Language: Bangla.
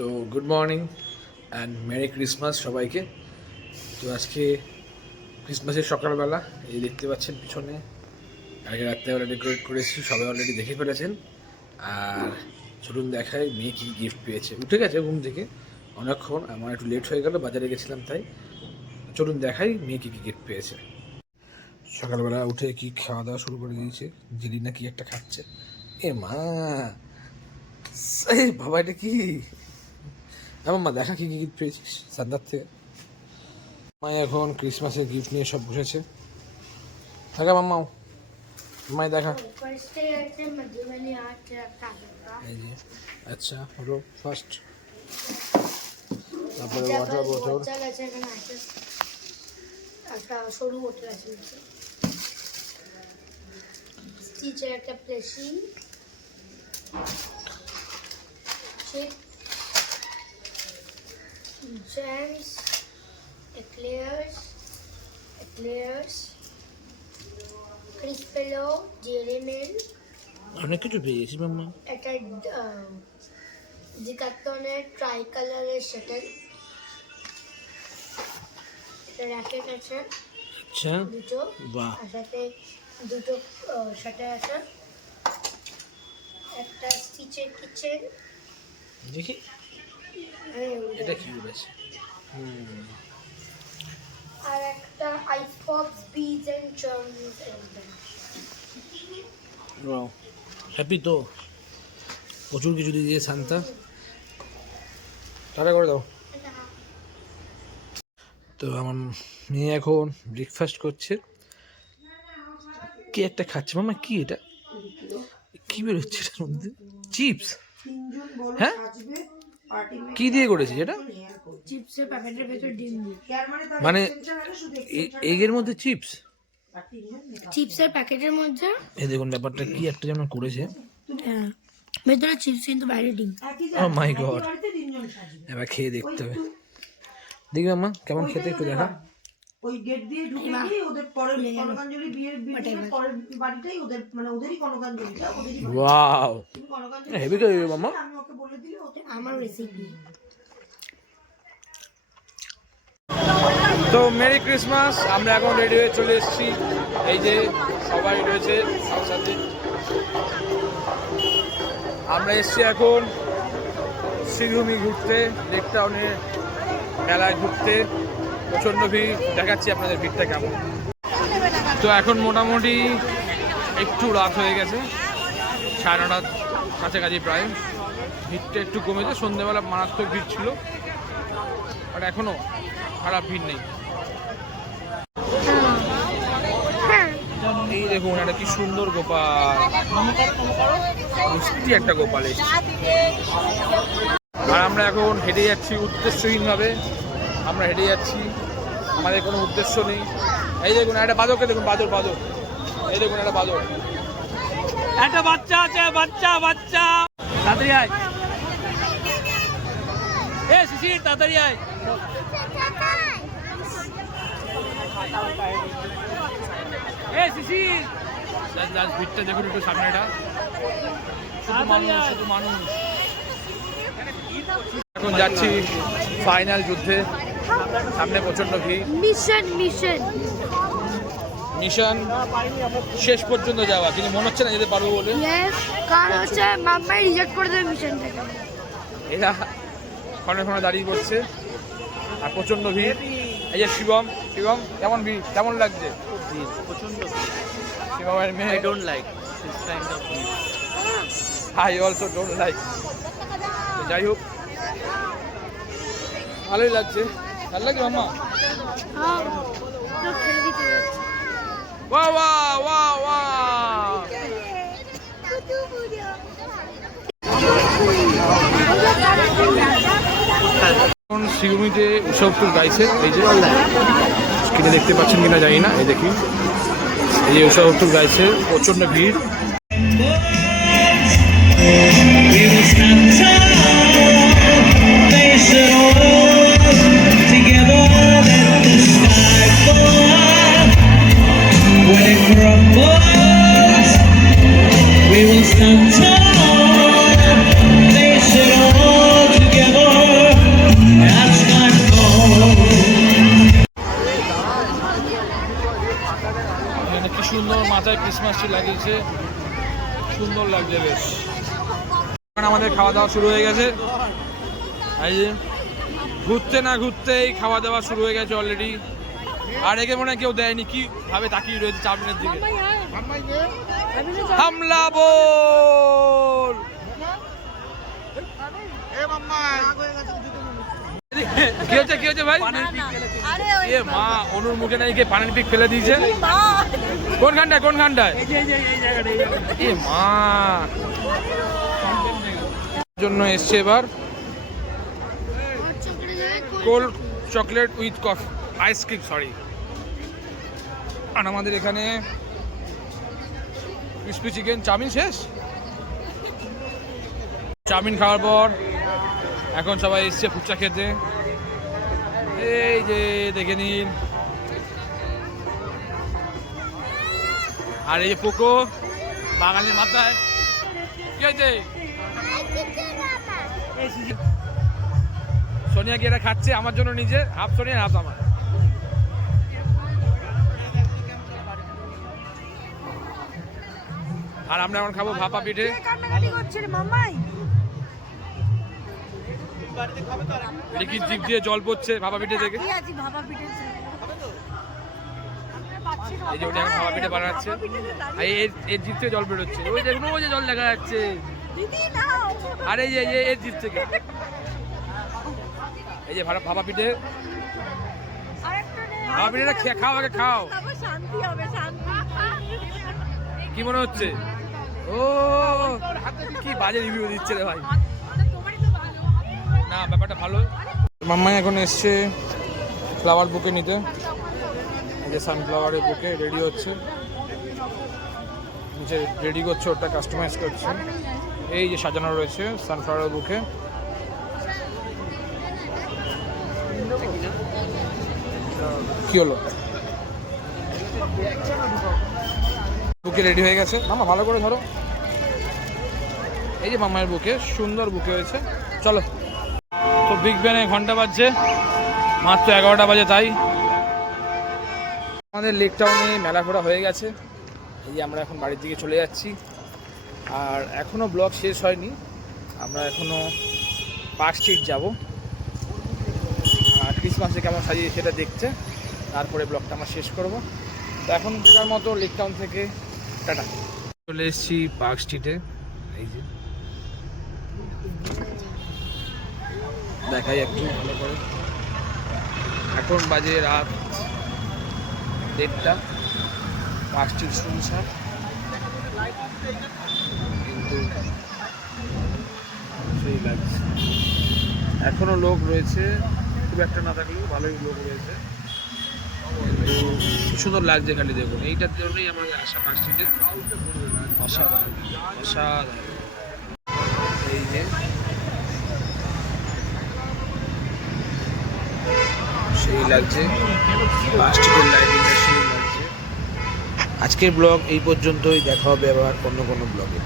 তো good morning and merry Christmas সবাইকে। তো আজকে ক্রিসমাসের সকালবেলা এই দেখতে পাচ্ছেন পিছনে, আগে রাত্রেবেলা ডেকোরেট করেছি, সবাই অলরেডি দেখে ফেলেছেন। আর চলুন দেখাই মেয়ে কী গিফট পেয়েছে। উঠে গেছে ঘুম থেকে অনেকক্ষণ, আমার একটু লেট হয়ে গেল, বাজারে গেছিলাম তাই। চলুন দেখাই মেয়ে কী গিফট পেয়েছে। সকালবেলা উঠে কি খাওয়া দাওয়া শুরু করে দিয়েছে, জেলি না কি একটা খাচ্ছে। এ মা, এই বাবা এটা কি? আমার মা দেখা কি গিফট পেয়েছিস সান্দার থেকে। মা এখন ক্রিসমাসের গিফট নিয়ে সব বসেছে। দেখা মাম্মাও, মাই দেখা। এই যে আচ্ছা হলো ফার্স্ট, তারপরে ওয়াটার বোতল, একটা সরু বোতল আছে, স্টিচের একটা placing, gems, eclairs, crispello, dairy milk, অনেক কিছু পেয়েছি মাম্মা। একটা ডিকাটনের ট্রাই কালারের শাটল, একটা র্যাকেট আছে, আচ্ছা দুটো, বাহ, আর সাথে দুটো শাটার আছে, একটা স্টিচের কিচেন, দেখি এটা কি বলেছে। আর একটা ice pops beads and charms and wow, happy তো, প্রচুর কিছু দিয়ে দিয়েছে শান্তা। টাটা করে দাও। তো আমার মেয়ে এখন ব্রেকফাস্ট করছে, কি একটা খাচ্ছে। মামা কি এটা, কি বেরোচ্ছে এটার মধ্যে? চিপস? হ্যাঁ, কি দিয়ে করেছিস এটা? চিপসের প্যাকেটের ভেতর ডিম দিয়ে, মানে এগের মধ্যে চিপস? চিপসের প্যাকেটের মধ্যে এই দেখুন ব্যাপারটা কি একটা যেন করেছে। হ্যাঁ, ভেতরে চিপস কিন্তু বাইরে ডিম। ও মাই গড, এবার খেয়ে দেখতে হবে। দেখি মামা কেমন খেতে, একটু দেখা। ওই গেট দিয়ে ঢুকে গিয়ে ওদের পরের কনকাঞ্জলি বিয়ের পরের বাড়িটাই ওদের, মানে ওদেরই কনকাঞ্জলিটা ওদেরই। ওয়াও, হেভি তো মামা। আমি ওকে বলে দিলে ওকে আমার রেসিপি। তো মেরি ক্রিসমাস, আমরা এখন রেডি হয়ে চলে এসেছি। এই যে সবাই রয়েছে আমার সাথে। আমরা এসেছি এখন শ্রীভূমি ঘুরতে, লেক টাউনে মেলায় ঘুরতে। প্রচণ্ড ভিড়, দেখাচ্ছি আপনাদের ভিড়টা কেমন। তো এখন মোটামুটি একটু রাত হয়ে গেছে, 9:30 কাছাকাছি প্রায়। ভিড়টা একটু কমেছে, সন্ধ্যেবেলা মারাত্মক ভিড় ছিল, বাট এখনও খারাপ ভিড় নেই। এই দেখুন একটা কি সুন্দর গোপাল, মিষ্টি একটা গোপাল। আর আমরা এখন হেঁটে যাচ্ছি উদ্দেশ্যহীনভাবে, আমরা হেঁটে যাচ্ছি, আমাদের কোনো উদ্দেশ্য নেই। এই দেখুন একটা বাদরকে দেখুন, বাদর, এই দেখুন একটা বাদর, একটা বাচ্চা আছে, বাচ্চা তাড়াতাড়ি আয়, এ শিশির তাড়াতাড়ি আয়। এ শিশির, ভিড়টা দেখুন একটু সামনেটা, শুধু মানুষ। এখন যাচ্ছি ফাইনাল যুদ্ধে, সামনে প্রচন্ড ভিড়। মিশন শেষ পর্যন্ত যাওয়া, কিন্তু মনে হচ্ছে না যেতে পারবো বলে। কারণ হচ্ছে মাম্মাই রিজেক্ট করে দেবে মিশনটাকে। এরা ক্ষণে ক্ষণে দাঁড়িয়ে পড়ছে, আর প্রচন্ড ভিড়। এই যে শিবম, কেমন ভিড়, কেমন লাগছে? প্রচন্ড শিবমের মেয়ে, I don't like this kind of food. I also don't like. তো যাই হোক, ভালোই লাগছে। ভালো লাগে মাম্মা? হ্যাঁ, তো খেলে দিতে যাচ্ছে। বাহ বাহ বাহ বাহ। এখন শিবমিতে উৎসব টুর গাইছে, এই যে স্ক্রিনে দেখতে পাচ্ছেন কিনা জানি না, এই দেখি, এই যে উৎসব টুর গাইছে, প্রচন্ড ভিড়। We will stand tall, face it all together. Christmas tree লাগিয়েছে, সুন্দর লাগছে বেশ। এখন আমাদের খাওয়া দাওয়া শুরু হয়ে গেছে, এই যে ঘুরতে না ঘুরতেই খাওয়া দাওয়া শুরু হয়ে গেছে অলরেডি। আর একে মনে হয় কেউ দেয়নি, কি ভাবে তাকিয়ে রয়েছে চাউমিনের দিকে। হামলা বল, কি হচ্ছে কি হচ্ছে ভাই? এ মা, অনুর মুখে নাকি পানির পিক ফেলে দিয়েছে। কোনখানটায় কোনখানটায়? এ মা, জন্য এসছে এবার cold chocolate with coffee ice cream, sorry. আর আমাদের এখানে ক্রিসপি চিকেন, চাউমিন শেষ। চাউমিন খাওয়ার পর এখন সবাই এসছে ফুচকা খেতে। এই যে দেখে নিন, আর এই যে পোকো বাঙালির মাথায় কি হয়েছে? সোনিয়া কি এটা খাচ্ছে আমার জন্য নিজে, হাফ সোনিয়া হাফ আমার। আর আমরা এখন খাবো ভাপা পিঠে। লিখিত জিভ দিয়ে জল পড়ছে ভাপা পিঠে থেকে। এই যে ওটা ভাপা পিঠে বানাচ্ছে, এর জিভ থেকে জল বেরোচ্ছে। ওই দেখুন, ওই যে জল দেখা যাচ্ছে। আর এই যে এর জিভ থেকে, এই যে ভাপা পিঠে। ভাপা পিঠেটা খাও, আগে খাও। কি মনে হচ্ছে? ও কি বাজে রিভিউ দিচ্ছে রে ভাই। না, ব্যাপারটা ভালো। মাম্মাই এখন এসছে ফ্লাওয়ার বুকে নিতে। এই যে সানফ্লাওয়ারের বুকে রেডি হচ্ছে, নিচে রেডি করছে, ওটা কাস্টমাইজ করছে। এই যে সাজানো রয়েছে সানফ্লাওয়ারের বুকে। কি হলো? বুকে রেডি হয়ে গেছে। মামা ভালো করে ধরো। এই যে মামার বুকে, সুন্দর বুকে হয়েছে। চলো, তো বিগ ব্যানে ঘন্টা বাজছে, মাত্র 11টা বাজে। তাই আমাদের লেক টাউনে মেলা ঘোরা হয়ে গেছে। এই যে আমরা এখন বাড়ির দিকে চলে যাচ্ছি। আর এখনও ব্লগ শেষ হয়নি, আমরা এখনও পার্ক স্ট্রিট যাব। আর ক্রিসমাসে কেমন সাজিয়ে সেটা দেখতে, তারপরে ব্লগটা আমরা শেষ করব। তো এখনকার মতো লেক টাউন থেকে টাটা। চলে এসেছি পার্ক স্ট্রিটে। এই যে দেখাই একটু ভালো করে, এখন বাজে রাত 1:30। পার্ক স্ট্রিট শুনছান, কিন্তু সেই লাগছে। এখনো লোক রয়েছে, খুব একটা না থাকলেও ভালোই লোক রয়েছে, কিন্তু সুন্দর লাগছে। খালি দেখুন, এইটার জন্যই আমাদের আশা পার্ক স্ট্রিটে। অসাধারণ অসাধারণ। এই যে সেই লাগছে, পার্ক স্ট্রিটের লাইটিংটা সেই লাগছে। আজকের ব্লগ এই পর্যন্তই, দেখা হবে আবার অন্য কোনো ব্লগে।